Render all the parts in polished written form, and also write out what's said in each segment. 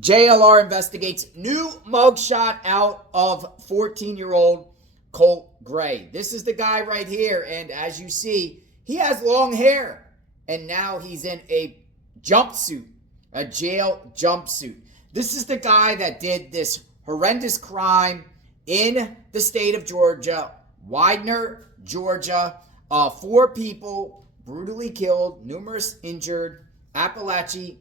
JLR investigates new mugshot out of 14-year-old Colt Gray. This is the guy right here, and as you see, he has long hair, and now he's in a jumpsuit, a jail jumpsuit. This is the guy that did this horrendous crime in the state of Georgia, Widener, Georgia. 4 people brutally killed, numerous injured, Apalachee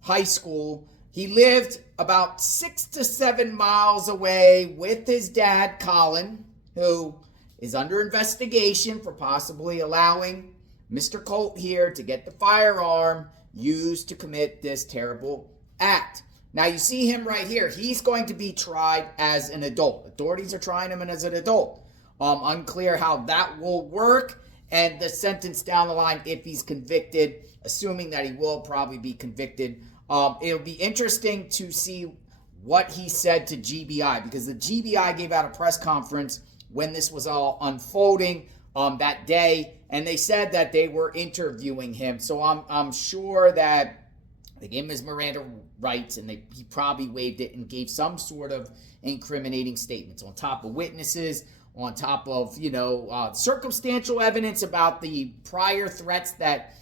High School. He lived about 6 to 7 miles away with his dad, Colin, who is under investigation for possibly allowing Mr. Colt here to get the firearm used to commit this terrible act. Now, you see him right here. He's going to be tried as an adult. Authorities are trying him as an adult. Unclear how that will work, and the sentence down the line if he's convicted, assuming that he will probably be convicted. It'll be interesting to see what he said to GBI, because the GBI gave out a press conference when this was all unfolding that day, and they said that they were interviewing him. So I'm sure that they gave him his Miranda rights, and he probably waived it and gave some sort of incriminating statements on top of witnesses, on top of, circumstantial evidence about the prior threats that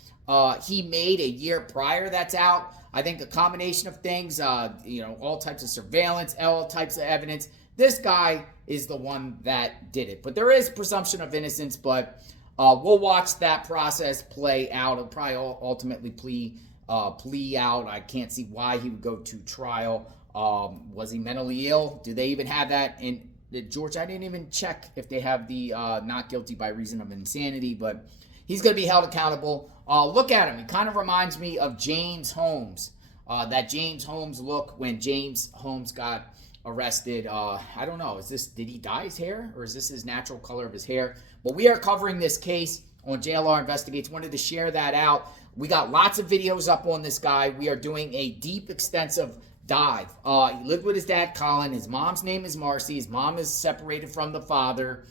he made a year prior that's out. I think a combination of things, all types of surveillance, all types of evidence. This guy is the one that did it. But there is presumption of innocence, but we'll watch that process play out. It'll probably ultimately plea out. I can't see why he would go to trial. Was he mentally ill? Do they even have that in Georgia? I didn't even check if they have the not guilty by reason of insanity, but he's going to be held accountable. Look at him. He kind of reminds me of James Holmes. That James Holmes look when James Holmes got arrested. I don't know. Did he dye his hair, or is this his natural color of his hair? But we are covering this case on JLR Investigates. Wanted to share that out. We got lots of videos up on this guy. We are doing a deep, extensive dive. He lived with his dad, Colin. His mom's name is Marcee. His mom is separated from the father.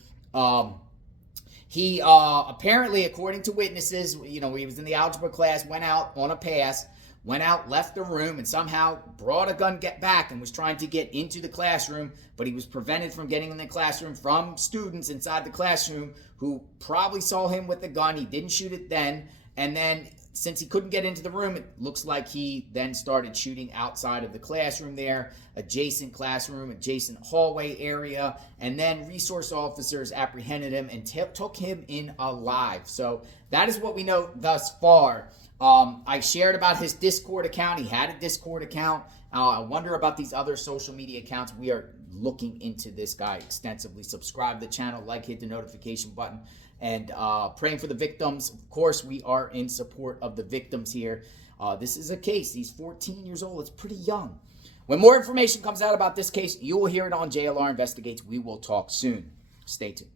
He apparently, according to witnesses, he was in the algebra class, went out on a pass, went out, left the room, and somehow brought a gun back and was trying to get into the classroom, but he was prevented from getting in the classroom from students inside the classroom who probably saw him with the gun. He didn't shoot it then, and then since he couldn't get into the room, it looks like he then started shooting outside of the classroom there, adjacent classroom, adjacent hallway area, and then resource officers apprehended him and took him in alive. So that is what we know thus far. I shared about his Discord account. He had a Discord account. I wonder about these other social media accounts. We are looking into this guy extensively. Subscribe to the channel, hit the notification button, and praying for the victims. Of course, we are in support of the victims here. This is a case. He's 14 years old. It's pretty young. When more information comes out about this case, you will hear it on JLR Investigates. We will talk soon. Stay tuned.